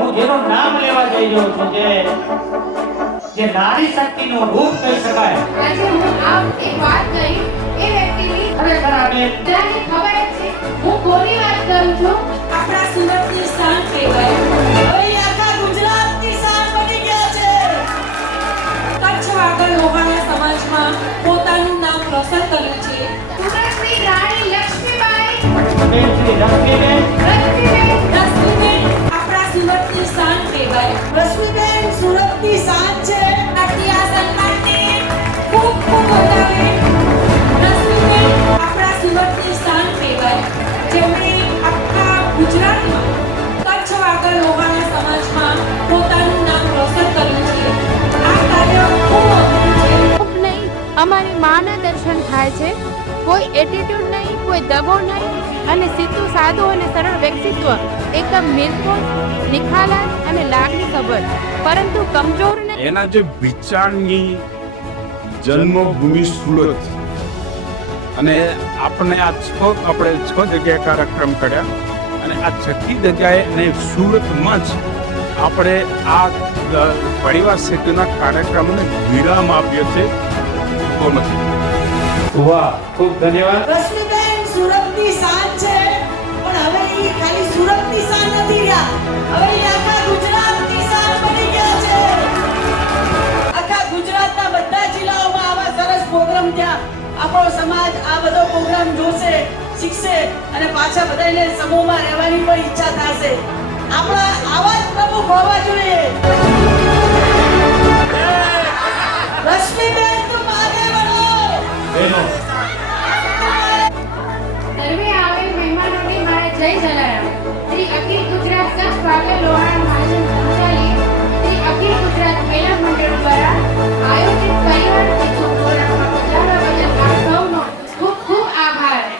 હું જેનું નામ લેવા જઈ રહ્યો છું જે નારી શક્તિનું રૂપ કહી શકાય. આજે હું એક વાત કહી એ વ્યક્તિની ખરેખર આ બેન બધાને ખબર જ છે હું કોની વાત કરું છું. આપણા સુરતની શાન થઈ ગઈ. હવે ઈ આખા ગુજરાતની શાન બની ગયા છે. કચ્છ વાગડ લોહાણા સમાજમાં પોતાનું નામ રોશન કર્યું છે. સુરતની રાણી લક્ષ્મીબાઈ બેન શ્રી રશ્મિબેન રશ્મિબેન આપણા સુરતની શાન થઈ ગઈ. રશ્મિબેન સુરતની શાન છે. આટલી આ સન્માનને ખૂબ ખૂબ વધાવે. રશ્મિબેન આપણા સુરતની શાન થઈ ગઈ. જેમણે આખા ગુજરાતમાં કચ્છ વાગડ લોહાણા સમાજમાં પોતાનું નામ રોશન કર્યું છે. આ કાર્ય ખૂબ અઘરું છે. ખૂબ નહીં, અમારી માના દર્શન થાય છે. કોઈ એટીટ્યુડ નહીં, કોઈ દગો નહીં અને સીધું સાદું અને સરળ વ્યક્તિત્વ, એકદમ નિર્દોષ, નિખાલસ અને લાગણીસભર પરંતુ કમજોર ને એના જે વિચારની જન્મભૂમિ સુરત અને આપણે છ જગ્યાએ કાર્યક્રમ કર્યા અને આ છઠ્ઠી જગ્યાએ અને સુરતમાં જ આપણે આ પરિવાર સેતુના કાર્યક્રમને વિરામ આપ્યો છે. તો નથી. વાહ, ખૂબ ધન્યવાદ. રશ્મિબેન સુરતની શાન છે, પણ હવે ઈ ખાલી સુરતની શાન નથી રહ્યા. હવે ઈ આખા ગુજરાતની શાન બની ગયા છે. આખા ગુજરાતના બધા જિલ્લાઓમાં આવા સરસ પ્રોગ્રામ થયા. આપણો સમાજ આ બધો પ્રોગ્રામ જોશે, શીખશે અને પાછા બધાને સમૂહમાં રહેવાની પણ ઈચ્છા થશે. આપણા આવા જ પ્રમુખ હોવા જોઈએ. રશ્મિબેન તું આગે बढ़ो. બહેનો સર્વે આવેલ મહેમાનોને મારા જય જલારામ. શ્રી અખિલ ગુજરાત કચ્છ વાગડ લોહાણા